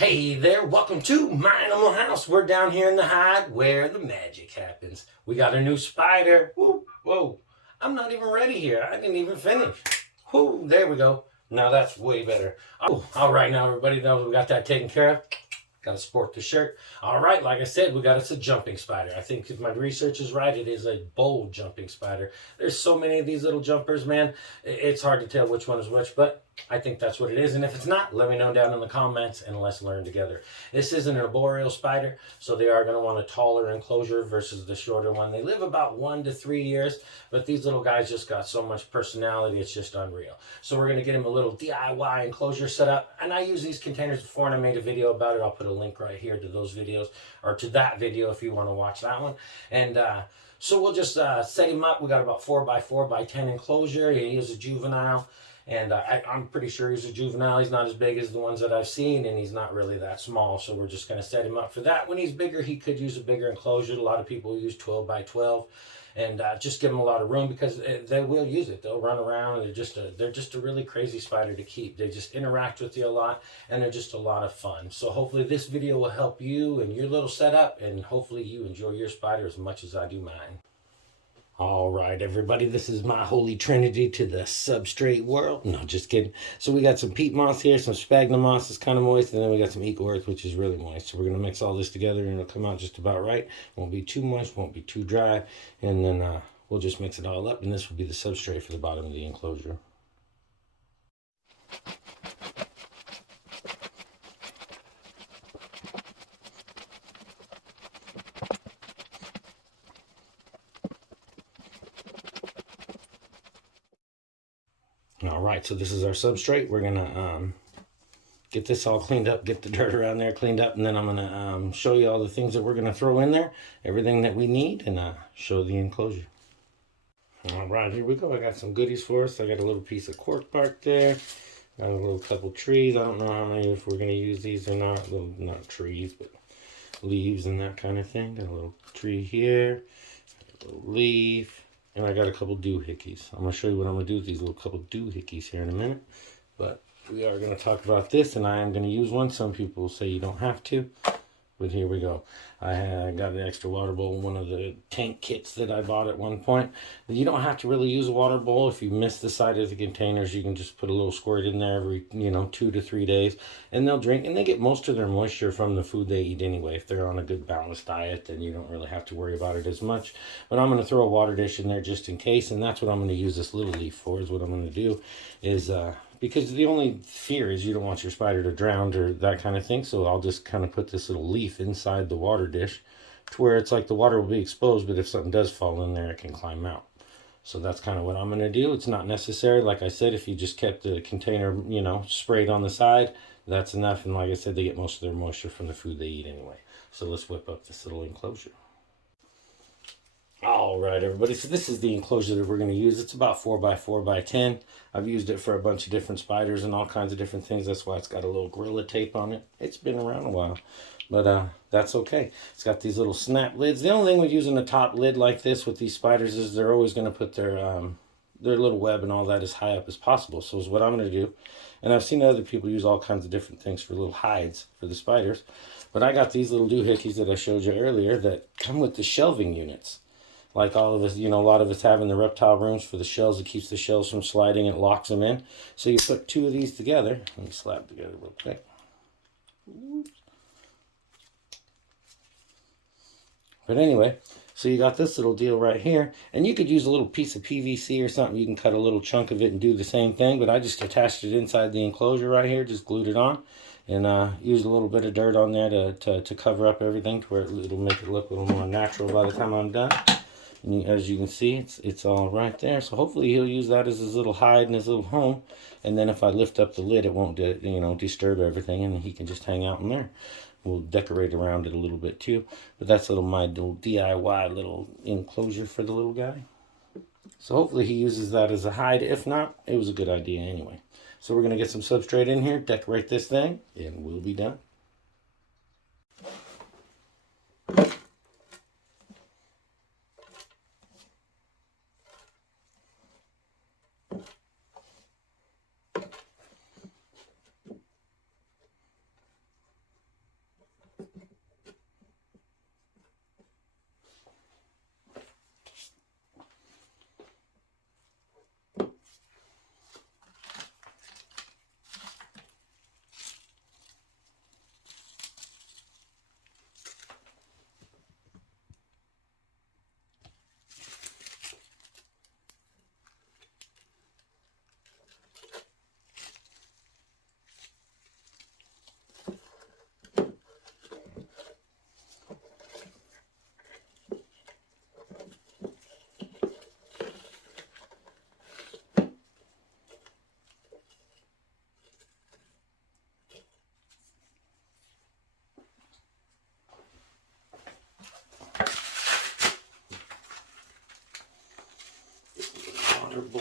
Hey there, welcome to My Animal House. We're down here in the hide where the magic happens. We got a new spider. Woo, whoa. I'm not even ready here. I didn't even finish. Whoo, there we go. Now that's way better. Oh, all right, now everybody knows we got that taken care of. Got to sport the shirt. All right, like I said, we got us a jumping spider. I think if my research is right, it is a bold jumping spider. There's so many of these little jumpers, man. It's hard to tell which one is which, but I think that's what it is. And if it's not, let me know down in the comments and let's learn together. This isn't an arboreal spider, so they are going to want a taller enclosure versus the shorter one. They live about 1 to 3 years, but these little guys just got so much personality, it's just unreal. So we're going to get him a little DIY enclosure set up. And I use these containers before and I made a video about it. I'll put a link right here to those videos, or to that video if you want to watch that one. And so we'll just set him up. We got about 4x4x10 enclosure. He is a juvenile. And I'm pretty sure he's a juvenile. He's not as big as the ones that I've seen, and he's not really that small. So we're just going to set him up for that. When he's bigger, he could use a bigger enclosure. A lot of people use 12x12, and just give them a lot of room because they will use it. They'll run around. They're just a really crazy spider to keep. They just interact with you a lot, and they're just a lot of fun. So hopefully this video will help you and your little setup, and hopefully you enjoy your spider as much as I do mine. All right, everybody, this is my holy trinity to the substrate world. No, just kidding. So we got some peat moss here, some sphagnum moss is kind of moist, and then we got some eco earth, which is really moist. So we're going to mix all this together, and it'll come out just about right. Won't be too moist, won't be too dry, and then we'll just mix it all up, and this will be the substrate for the bottom of the enclosure. All right, so this is our substrate. We're gonna get this all cleaned up, get the dirt around there cleaned up, and then I'm gonna show you all the things that we're gonna throw in there, everything that we need, and show the enclosure. All right, here we go. I got some goodies for us. I got a little piece of cork bark there. Got a little couple trees. I don't know how many, if we're gonna use these or not. Little, not trees, but leaves and that kind of thing. Got a little tree here, a little leaf. And I got a couple doohickeys. I'm going to show you what I'm going to do with these little couple doohickeys here in a minute. But we are going to talk about this, and I am going to use one. Some people say you don't have to. But here we go. I got an extra water bowl, one of the tank kits that I bought at one point. You don't have to really use a water bowl. If you miss the side of the containers, you can just put a little squirt in there every, 2 to 3 days. And they'll drink, and they get most of their moisture from the food they eat anyway. If they're on a good balanced diet, then you don't really have to worry about it as much. But I'm going to throw a water dish in there just in case, and that's what I'm going to use this little leaf for, is what I'm going to do is... because the only fear is you don't want your spider to drown or that kind of thing. So I'll just kind of put this little leaf inside the water dish to where it's like the water will be exposed, but if something does fall in there, it can climb out. So that's kind of what I'm going to do. It's not necessary. Like I said, if you just kept the container, sprayed on the side, that's enough. And like I said, they get most of their moisture from the food they eat anyway. So let's whip up this little enclosure. All right, everybody, so this is the enclosure that we're going to use. It's about 4x4x10. I've used it for a bunch of different spiders and all kinds of different things. That's why it's got a little Gorilla Tape on it. It's been around a while, but that's okay. It's got these little snap lids. The only thing with using a top lid like this with these spiders is they're always going to put their little web and all that as high up as possible. So is what I'm going to do. And I've seen other people use all kinds of different things for little hides for the spiders. But I got these little doohickeys that I showed you earlier that come with the shelving units. Like all of us, a lot of us have in the reptile rooms for the shells. It keeps the shells from sliding. It locks them in. So you put 2 of these together. Let me slap together real quick. But anyway, so you got this little deal right here. And you could use a little piece of PVC or something. You can cut a little chunk of it and do the same thing. But I just attached it inside the enclosure right here. Just glued it on. And used a little bit of dirt on there to cover up everything to where it'll make it look a little more natural by the time I'm done. And as you can see, it's all right there. So hopefully he'll use that as his little hide and his little home. And then if I lift up the lid, it won't disturb everything, and he can just hang out in there. We'll decorate around it a little bit too. But that's my little DIY little enclosure for the little guy. So hopefully he uses that as a hide. If not, it was a good idea anyway. So we're going to get some substrate in here, decorate this thing, and we'll be done.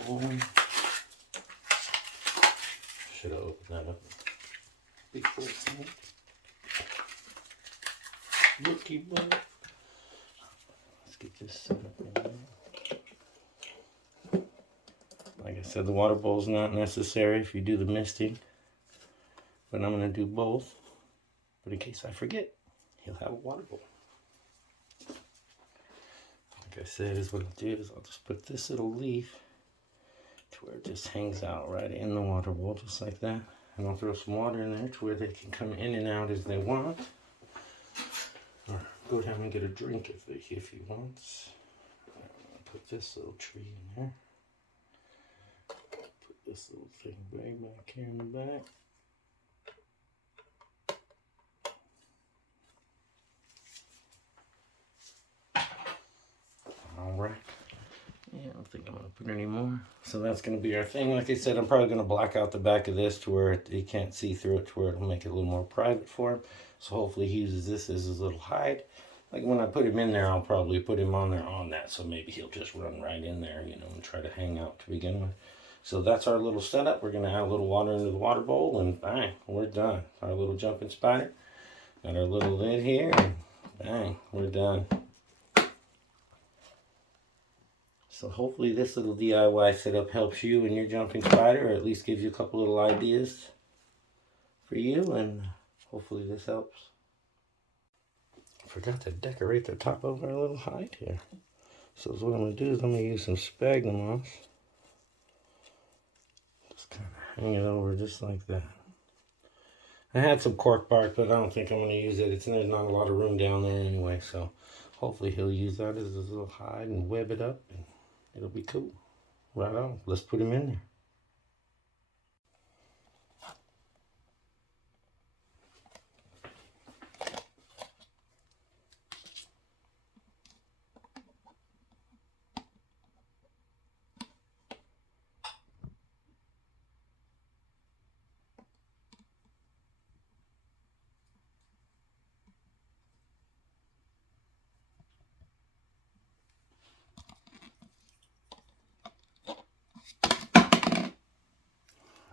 boy. Should have opened that up before it's in. Rookie boy. Let's get this set up right now. Like I said, the water bowl is not necessary if you do the misting. But I'm going to do both. But in case I forget, he'll have a water bowl. Like I said, is what I'll do is I'll just put this little leaf to where it just hangs out right in the water bowl, just like that. And I'll throw some water in there to where they can come in and out as they want. Or go down and get a drink if he wants. Put this little tree in there. Put this little thing way back here in the back. Alright. Yeah, I don't think I'm going to put any more. So that's going to be our thing. Like I said, I'm probably going to black out the back of this to where he can't see through it, to where it'll make it a little more private for him. So hopefully he uses this as his little hide. Like when I put him in there, I'll probably put him on there on that. So maybe he'll just run right in there, you know, and try to hang out to begin with. So that's our little setup. We're going to add a little water into the water bowl and bang, we're done. Our little jumping spider. Got our little lid here and bang, we're done. So hopefully this little DIY setup helps you and your jumping spider, or at least gives you a couple little ideas for you, and hopefully this helps. I forgot to decorate the top of our little hide here. So what I'm going to do is I'm going to use some sphagnum moss. Just kind of hang it over just like that. I had some cork bark, but I don't think I'm going to use it. There's not a lot of room down there anyway, so hopefully he'll use that as his little hide and web it up, and it'll be cool. Right on. Let's put him in there.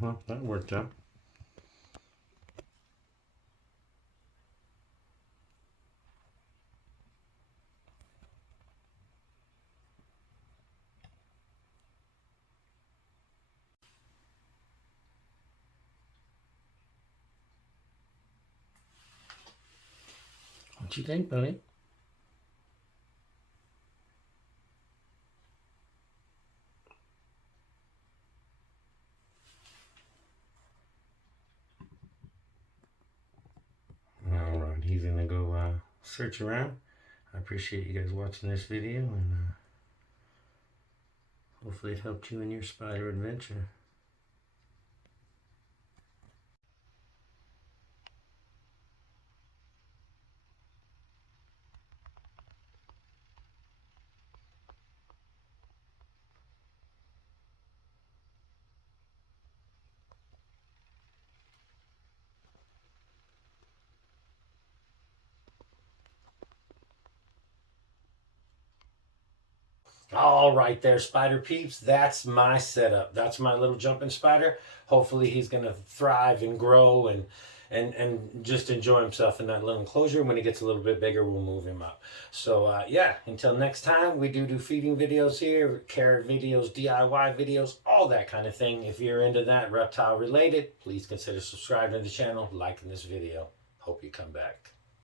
Well, that worked out. What you think, buddy? Alright, he's gonna go search around. I appreciate you guys watching this video, and hopefully it helped you in your spider adventure. All right there, spider peeps, that's my setup. That's my little jumping spider. Hopefully he's going to thrive and grow and just enjoy himself in that little enclosure. When he gets a little bit bigger, we'll move him up. So yeah, until next time, we do feeding videos here, care videos, DIY videos, all that kind of thing. If you're into that reptile related, please consider subscribing to the channel, liking this video. Hope you come back.